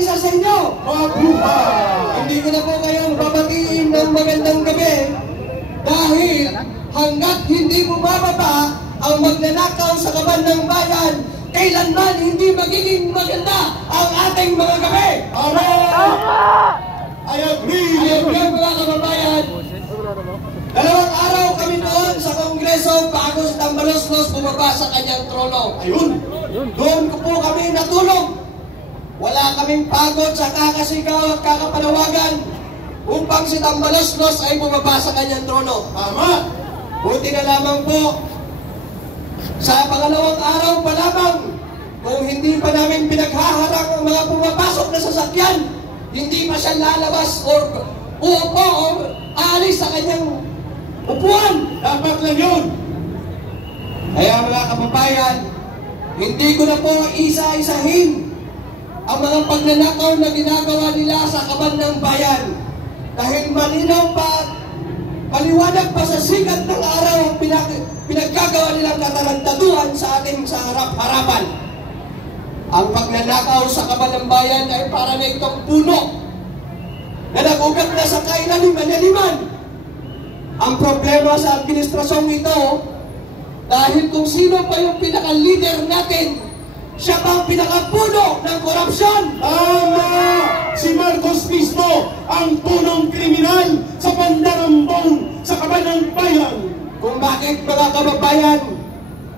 isa sa inyo. Mabuhay! Hindi ko na po kayong babatiin ng magandang gabi dahil hanggat hindi bumababa ang magnanakaw sa kaban ng bayan, kailanman hindi magiging maganda ang ating mga gabi. I agree! Mga kababayan, 2 araw kami noon sa Kongreso bago si Tambaloslos bumaba sa kanyang trono. Ayun! Doon ko po kami natulog. Wala kaming pagod sa kakasigaw at kakapanawagan upang si Tambaloslos ay bumaba sa kanyang trono. Tama! Buti na lamang po, sa pangalawang araw pa lamang, kung hindi pa namin pinaghaharang ang mga pumapasok na sasakyan, hindi pa siya lalabas or uupo or aalis sa kanyang upuan. Dapat lang yun! Kaya mga kababayan, hindi ko na po isa-isahin ang mga pagnanakaw na ginagawa nila sa kaban ng bayan. Dahil malinaw pa, maliwanag pa sa sikat ng araw ang pinaggagawa nilang katarantaduhan sa ating sa harap-harapan. Ang pagnanakaw sa kaban ng bayan ay para na itong puno na nagugat na sa kailalim-aliman. Ang problema sa administrasyong ito, dahil kung sino pa yung pinaka-leader natin, siya pa ang pinaka-puno ng korupsyon. Tama! Si Marcos mismo ang punong kriminal sa pandarambong sa kaban ng bayan. Kung bakit mga kababayan,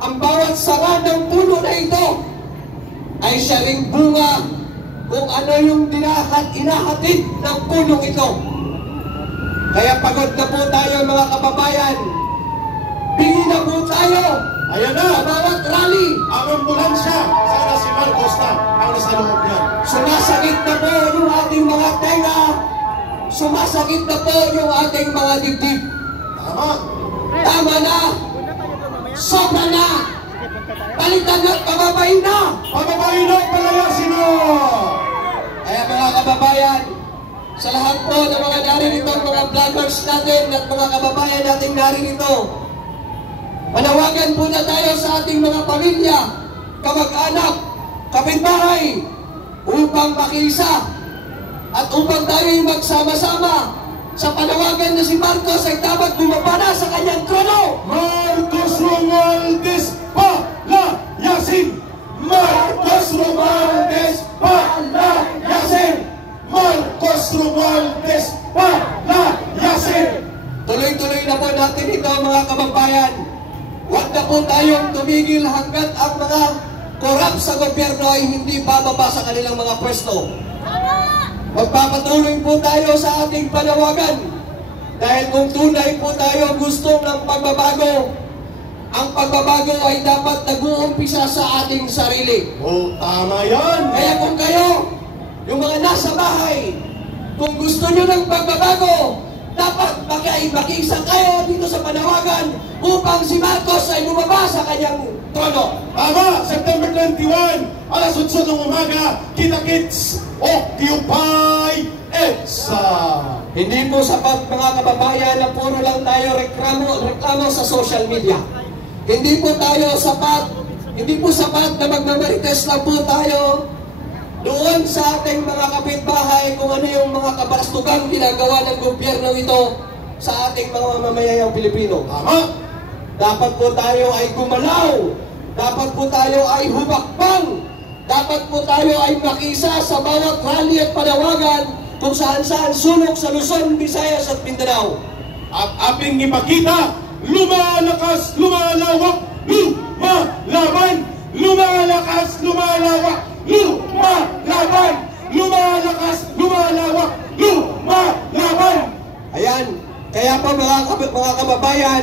ang bawat sara ng puno na ito ay siya ring bunga kung ano yung inahatid ng punong ito. Kaya pagod na po tayo mga kababayan. Bigyan na po tayo. Ayan Sa na! bawat rally. Ang ambulansya! Sana si Marcos na ang nasa loob niyan. Sumasakit na po yung ating mga tenga. Sumasakit na po yung ating mga dibdib. Tama! Tama na. Sobra na. Palitan na at pababain na. Pababain at palayasin mo! Kaya mga kababayan, sa lahat po ng mga naririto, mga vloggers natin at mga kababayan natin naririto, manawagan po na tayo sa ating mga pamilya, kamag-anak, kapitbahay, upang makiisa at upang tayo magsama-sama sa panawagan na si Marcos ay dapat bumaba na sa kanyang trono. Marcos Romualdez palayasin! Marcos Romualdez palayasin! Marcos Romualdez palayasin! Tuloy-tuloy na po natin ito mga kababayan. Huwag na po tayong tumigil hanggat ang mga korap sa gobyerno ay hindi bababa sa kanilang mga pwesto. Magpapatuloy po tayo sa ating panawagan. Dahil kung tunay po tayo gusto ng pagbabago, ang pagbabago ay dapat nag-uumpisa sa ating sarili. Oh, tama yan! Kaya kung kayo, yung mga nasa bahay, kung gusto nyo ng pagbabago, dapat makiisa kayo dito sa panawagan upang si Marcos ay bumaba sa kanyang trono. Tama! September 21, alas 8 ng umaga, kita-kits, Occupy EDSA! Hindi po sapat mga kababayan na puro lang tayo reklamo sa social media. Hindi po sapat na magmamarites lang po tayo doon sa ating mga kapitbahay kung ano yung mga kabarastugang ginagawa ng gobyerno ito sa ating mga mamamayang Pilipino. Tama! Dapat po tayo ay gumalaw. Dapat po tayo ay hubakbang. Dapat po tayo ay makisa sa bawat rally at panawagan kung saan-saan sulok sa Luzon, Visayas at Mindanao. At ating ipakita, lumalakas, lumalawak, lumalaban! Lumalakas, lumalawak, lumalaban! Lumalakas, lumalawak, lumalaban! Ayan, kaya po mga kababayan,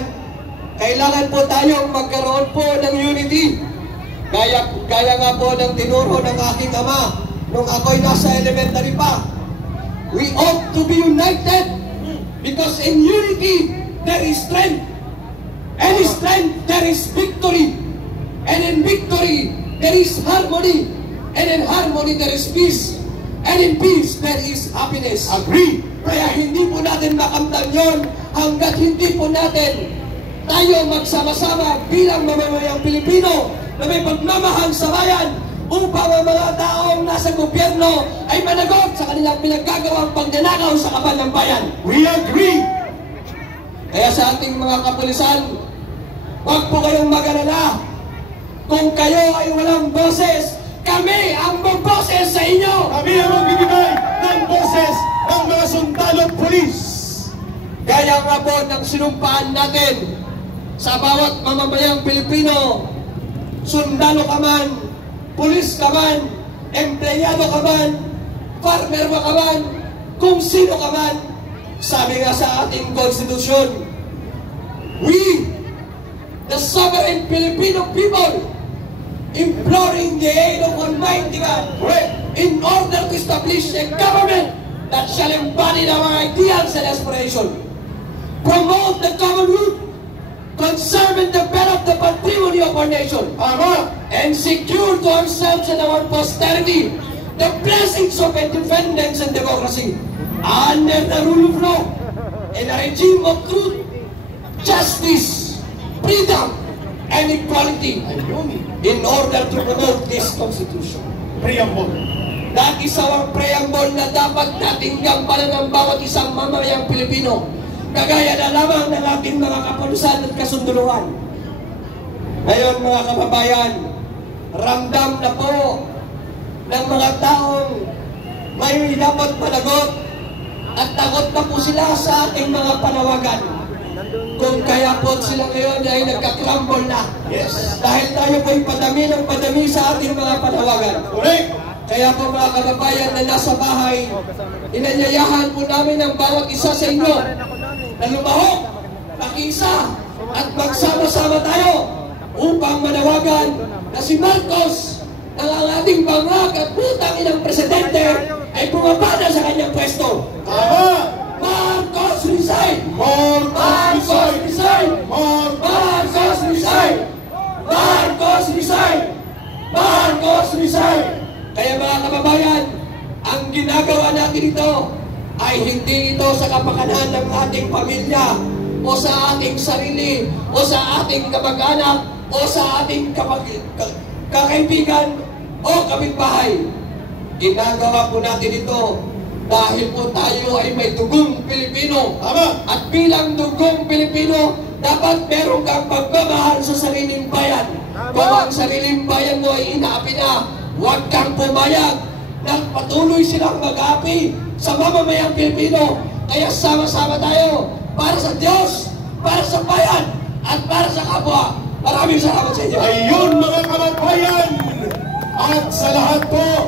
kailangan po tayong magkaroon po ng unity. Gaya nga po ng tinuro ng aking ama nung ako'y nasa elementary pa. We ought to be united because in unity there is strength. And in strength there is victory. And in victory there is harmony. And in harmony there is peace. And in peace there is happiness. Agree! Kaya hindi po natin makamtan yon hanggat hindi po natin tayo magsama-sama bilang mamamayang Pilipino na may pagmamahal sa bayan, upang ang mga taong nasa gobyerno ay managot sa kanilang pinaggagawang pagnanakaw sa kaban ng bayan. We agree. Kaya sa ating mga kapulisan, huwag po kayong mag-alala. Kung kayo ay walang boses, kami ang magboses sa inyo. Kami ang magbibigay ng boses ng mga sundalong pulis. Gaya nga po ng sinumpaan natin sa bawat mamamayang Pilipino, sundalo ka man, pulis ka man, empleyado ka man, farmer ka man, kung sino ka man, sabi nga sa ating konstitusyon, we, the sovereign Filipino people, imploring the aid of Almighty God in order to establish a government that shall embody our ideals and aspirations, promote the common good, conserve and develop the patrimony of our nation, and secure to ourselves and our posterity the blessings of independence and democracy under the rule of law and a regime of truth, justice, freedom, and equality in order to promote this Constitution. Preamble. That is our preamble na dapat nating gampanan ng bawat isang mamamayang Pilipino, kagaya na lamang ng ating mga kapulisan at kasunduluhan. Ngayon mga kababayan, ramdam na po ng mga taong may dapat managot at takot na po sila sa ating mga panawagan. Kung kaya po sila ngayon ay nagka-crumble na. Yes. Dahil tayo po ay padami ng padami sa ating mga panawagan. Correct. Kaya po mga kababayan na nasa bahay, inanyayahan po namin ang bawat isa sa inyo na lumahok, makiisa, at magsama-sama tayo upang manawagan na si Marcos, ang ating bangag at putang inang presidente, ay bumaba na sa kanyang pwesto. Tama. Marcos resign! Marcos resign! Marcos resign! Marcos resign! Marcos resign! Kaya mga kababayan, ang ginagawa natin ito ay hindi ito sa kapakanan ng ating pamilya o sa ating sarili o sa ating kamag-anak o sa ating kakaibigan o kapitbahay. Ginagawa po natin ito dahil po tayo ay may dugong Pilipino. Tama. At bilang dugong Pilipino, dapat meron kang pagmamahal sa sariling bayan. Kung ang sariling bayan mo ay inaapi na, huwag kang pumayag na patuloy silang mag-api sa mamamayang Pilipino. Kaya sama-sama tayo para sa Diyos, para sa bayan, at para sa kapwa. Maraming salamat sa inyo. Ayun mga kababayan. At sa lahat po,